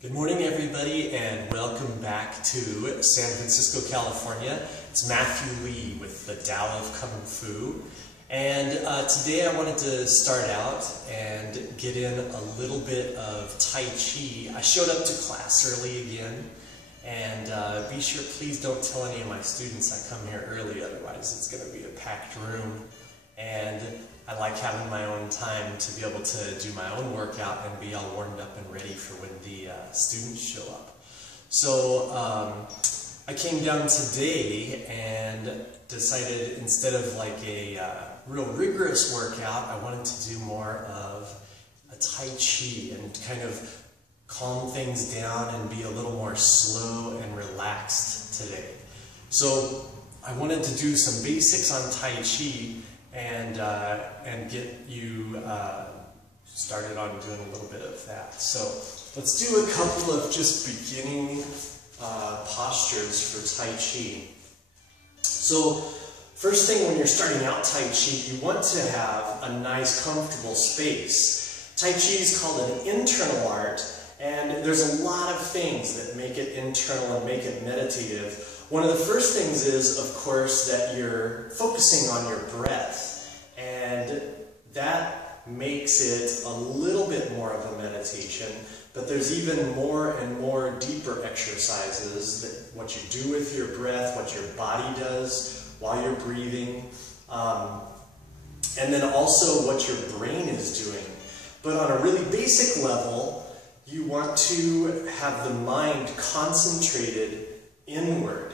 Good morning, everybody, and welcome back to San Francisco, California. It's Matthew Lee with the Tao of Kung Fu. And today I wanted to start out and get in a little bit of Tai Chi. I showed up to class early again, and be sure, please don't tell any of my students I come here early, otherwise it's going to be a packed room. And I like having my own time to be able to do my own workout and be all warmed up and ready for when the students show up. So I came down today and decided instead of like a real rigorous workout, I wanted to do more of a Tai Chi and kind of calm things down and be a little more slow and relaxed today. So I wanted to do some basics on Tai Chi and get you started on doing a little bit of that. So let's do a couple of just beginning postures for Tai Chi. So first thing when you're starting out Tai Chi, you want to have a nice comfortable space. Tai Chi is called an internal art, and there's a lot of things that make it internal and make it meditative. One of the first things is, of course, that you're focusing on your breath. And that makes it a little bit more of a meditation, but there's even more and more deeper exercises that what you do with your breath, what your body does while you're breathing, and then also what your brain is doing. But on a really basic level, you want to have the mind concentrated inward.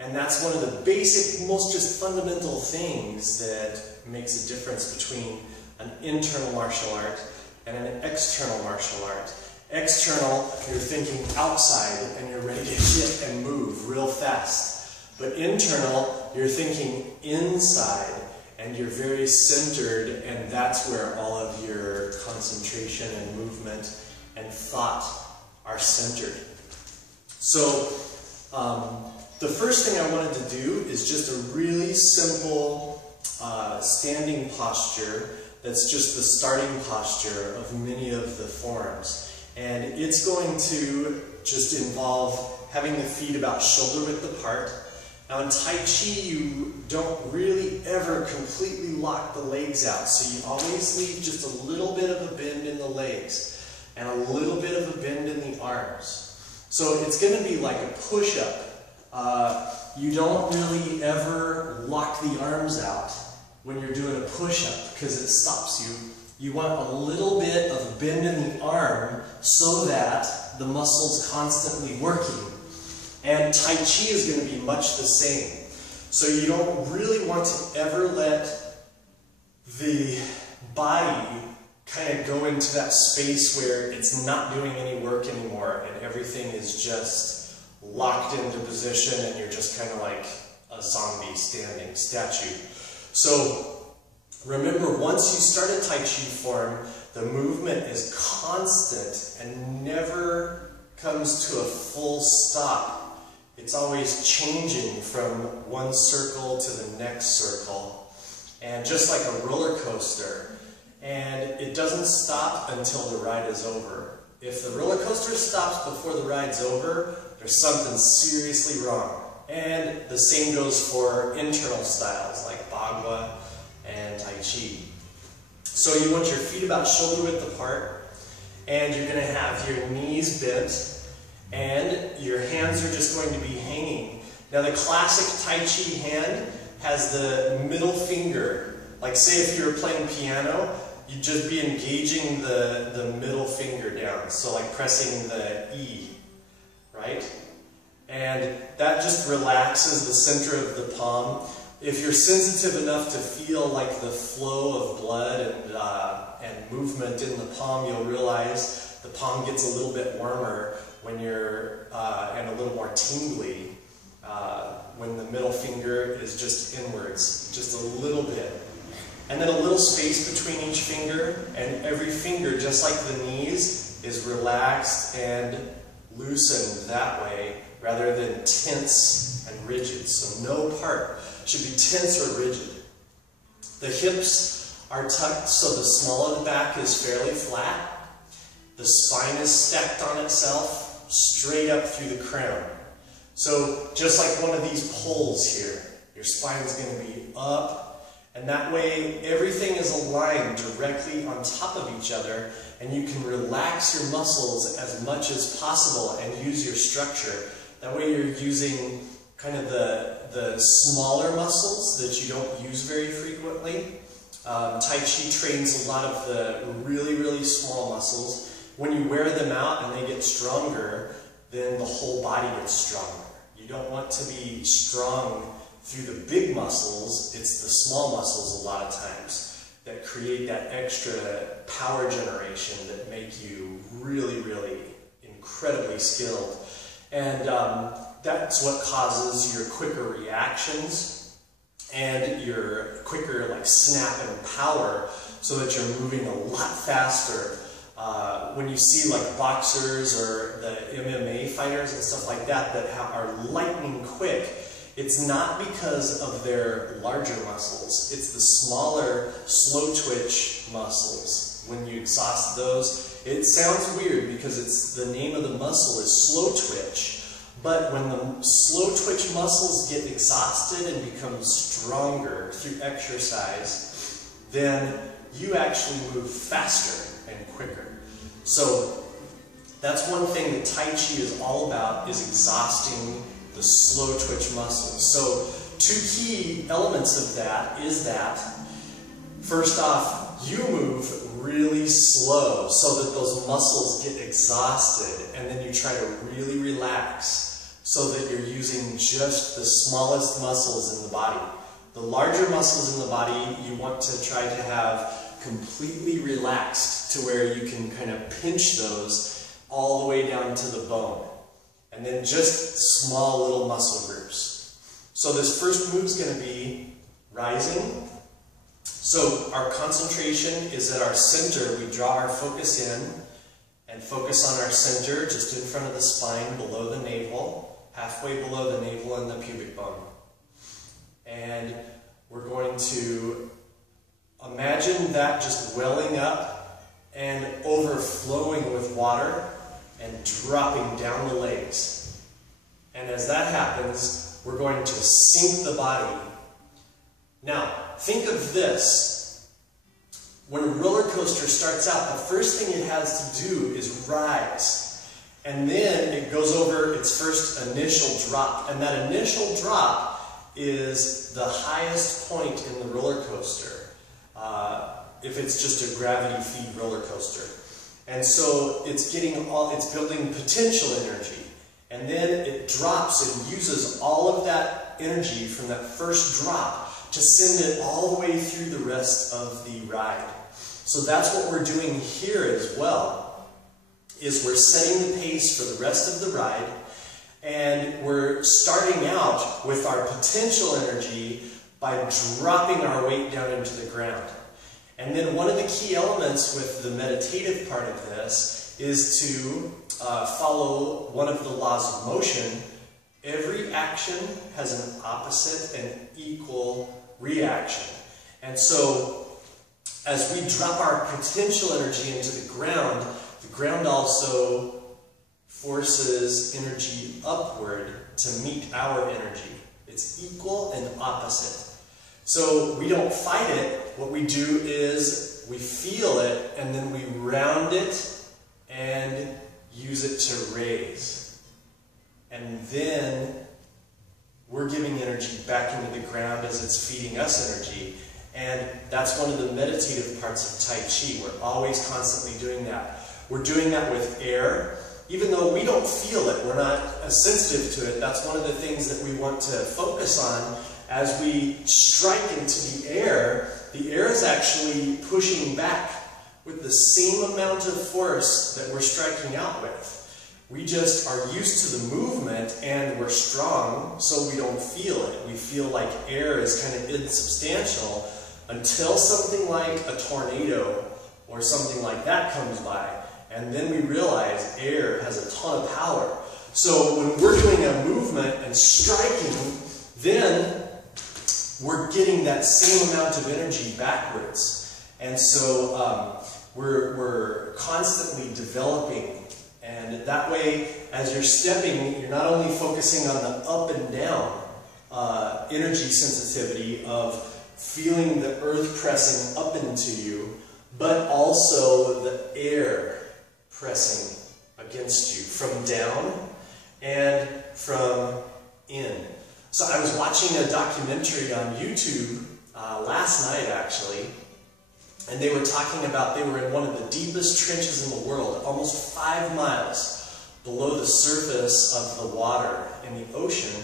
And that's one of the basic, most just fundamental things that makes a difference between an internal martial art and an external martial art. External, you're thinking outside and you're ready to hit and move real fast. But internal, you're thinking inside and you're very centered, and that's where all of your concentration and movement and thought are centered. So, the first thing I wanted to do is just a really simple standing posture that's just the starting posture of many of the forms. And it's going to just involve having the feet about shoulder width apart. Now in Tai Chi, you don't really ever completely lock the legs out, so you always leave just a little bit of a bend in the legs and a little bit of a bend in the arms. So it's going to be like a push-up. You don't really ever lock the arms out when you're doing a push-up because it stops you. You want a little bit of a bend in the arm so that the muscle's constantly working. And Tai Chi is going to be much the same. So you don't really want to ever let the body kind of go into that space where it's not doing any work anymore and everything is just locked into position and you're just kind of like a zombie standing statue. So remember, once you start a Tai Chi form, the movement is constant and never comes to a full stop. It's always changing from one circle to the next circle, and just like a roller coaster. And it doesn't stop until the ride is over. If the roller coaster stops before the ride's over, there's something seriously wrong. And the same goes for internal styles like Bagua and Tai Chi. So you want your feet about shoulder width apart, and you're going to have your knees bent, and your hands are just going to be hanging. Now the classic Tai Chi hand has the middle finger. Like say if you were playing piano, you'd just be engaging the middle finger down. So like pressing the E, right? And that just relaxes the center of the palm. If you're sensitive enough to feel like the flow of blood and movement in the palm, you'll realize the palm gets a little bit warmer when you're, and a little more tingly when the middle finger is just inwards, just a little bit. And then a little space between each finger, and every finger, just like the knees, is relaxed and loosened that way, rather than tense and rigid. So no part should be tense or rigid. The hips are tucked so the small of the back is fairly flat, The spine is stacked on itself, straight up through the crown. So just like one of these poles here, your spine is going to be up, and that way everything is aligned directly on top of each other, and you can relax your muscles as much as possible and use your structure. That way you're using kind of the smaller muscles that you don't use very frequently. Tai Chi trains a lot of the really, really small muscles. When you wear them out and they get stronger, then the whole body gets stronger. You don't want to be strong through the big muscles. It's the small muscles a lot of times that create that extra power generation that make you really, really incredibly skilled. And that's what causes your quicker reactions and your quicker like snap and power, so that you're moving a lot faster. When you see like boxers or the MMA fighters and stuff like that that are lightning quick, it's not because of their larger muscles. It's the smaller, slow twitch muscles. When you exhaust those, it sounds weird because it's the name of the muscle is slow twitch. But when the slow twitch muscles get exhausted and become stronger through exercise, then you actually move faster and quicker. So that's one thing that Tai Chi is all about, is exhausting the slow twitch muscles. So two key elements of that is that, first off, you move really slow so that those muscles get exhausted, and then you try to really relax so that you're using just the smallest muscles in the body. The larger muscles in the body you want to try to have completely relaxed to where you can kind of pinch those all the way down to the bone. And then just small little muscle groups. So this first move is going to be rising. So our concentration is at our center. We draw our focus in and focus on our center, just in front of the spine, below the navel, halfway below the navel and the pubic bone. And we're going to imagine that just welling up and overflowing with water and dropping down the legs. And as that happens, we're going to sink the body. Now, think of this. When a roller coaster starts out, the first thing it has to do is rise. And then it goes over its first initial drop. And that initial drop is the highest point in the roller coaster, if it's just a gravity-feed roller coaster. And so it's building potential energy. And then it drops and uses all of that energy from that first drop to send it all the way through the rest of the ride. So that's what we're doing here as well, is we're setting the pace for the rest of the ride, and we're starting out with our potential energy by dropping our weight down into the ground. And then one of the key elements with the meditative part of this is to follow one of the laws of motion. Every action has an opposite and equal reaction. And so as we drop our potential energy into the ground also forces energy upward to meet our energy. It's equal and opposite. So we don't fight it. What we do is we feel it, and then we round it and use it to raise. And then we're giving energy back into the ground as it's feeding us energy. And that's one of the meditative parts of Tai Chi. We're always constantly doing that. We're doing that with air. Even though we don't feel it, we're not sensitive to it, that's one of the things that we want to focus on. As we strike into the air is actually pushing back with the same amount of force that we're striking out with. We just are used to the movement and we're strong, so we don't feel it. We feel like air is kind of insubstantial until something like a tornado or something like that comes by. And then we realize air has a ton of power. So when we're doing a movement and striking, then we're getting that same amount of energy backwards. And so we're constantly developing. And that way, as you're stepping, you're not only focusing on the up and down energy sensitivity of feeling the earth pressing up into you, but also the air pressing against you from down and from in. So I was watching a documentary on YouTube last night, actually, and they were talking about they were in one of the deepest trenches in the world, almost 5 miles below the surface of the water in the ocean.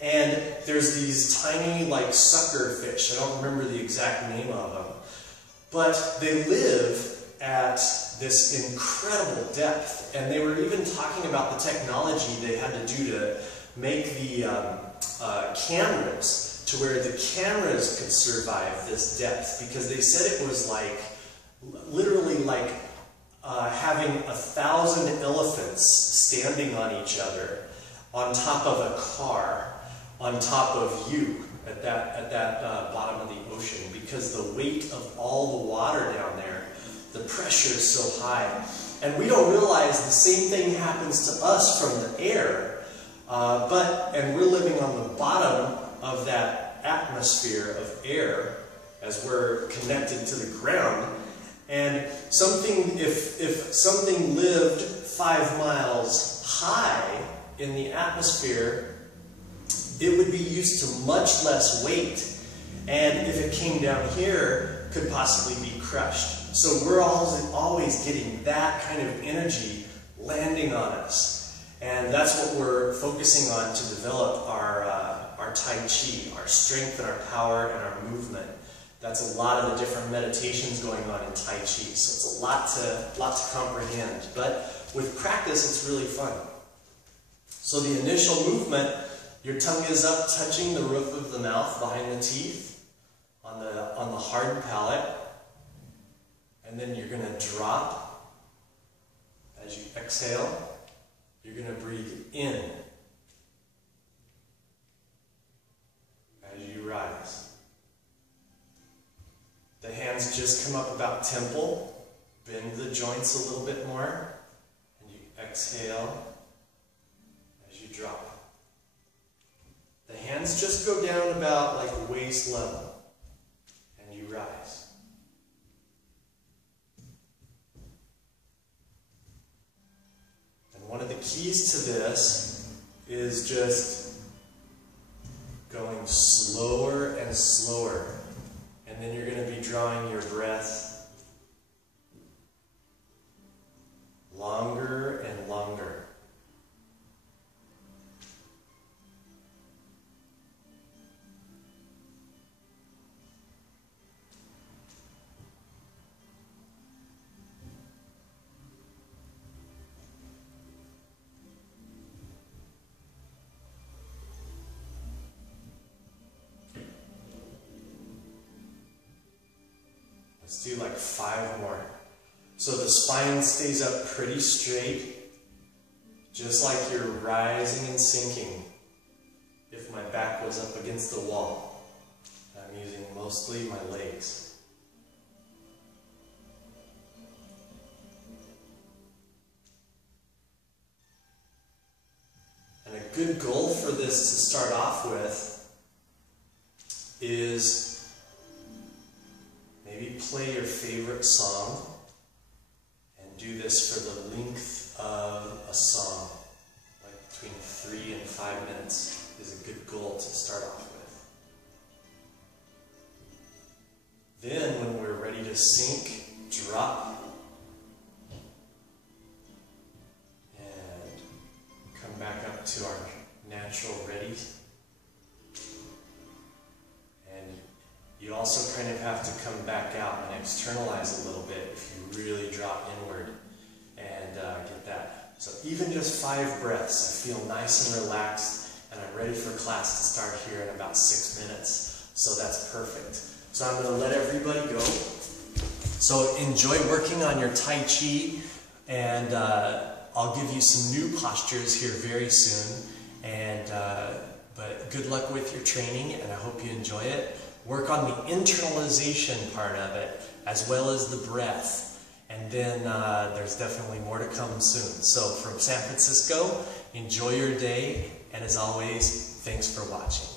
And there's these tiny, like, sucker fish. I don't remember the exact name of them. But they live at this incredible depth. And they were even talking about the technology they had to do to make the cameras to where the cameras could survive this depth. Because they said it was like, literally like having 1,000 elephants standing on each other on top of a car, on top of you at that bottom of the ocean, because the weight of all the water down there, the pressure is so high. And we don't realize the same thing happens to us from the air, and we're living on the bottom of that atmosphere of air as we're connected to the ground. And if something lived 5 miles high in the atmosphere, it would be used to much less weight, and if it came down here, could possibly be crushed. So we're always getting that kind of energy landing on us, and that's what we're focusing on to develop our Tai Chi, our strength and our power and our movement. That's a lot of the different meditations going on in Tai Chi, so it's a lot to comprehend. But with practice, it's really fun. So the initial movement, your tongue is up, touching the roof of the mouth behind the teeth, on the hard palate, and then you're going to drop. As you exhale, you're going to breathe in. As you rise, the hands just come up about temple, bend the joints a little bit more, and you exhale as you drop. The hands just go down about like waist level, and you rise. And one of the keys to this is just going slower and slower, and then you're going to be drawing your breath longer and longer. Let's do like 5 more. So the spine stays up pretty straight, just like you're rising and sinking. If my back was up against the wall, I'm using mostly my legs. And a good goal for this to start off with is maybe play your favorite song and do this for the length of a song, like between 3 and 5 minutes is a good goal to start off with. Then when we're ready to sink, drop and come back up to our natural ready. You also kind of have to come back out and externalize a little bit if you really drop inward and get that. So even just 5 breaths, I feel nice and relaxed, and I'm ready for class to start here in about 6 minutes. So that's perfect. So I'm going to let everybody go. So enjoy working on your Tai Chi, and I'll give you some new postures here very soon. But good luck with your training, and I hope you enjoy it. Work on the internalization part of it, as well as the breath. And then there's definitely more to come soon. So from San Francisco, enjoy your day, and as always, thanks for watching.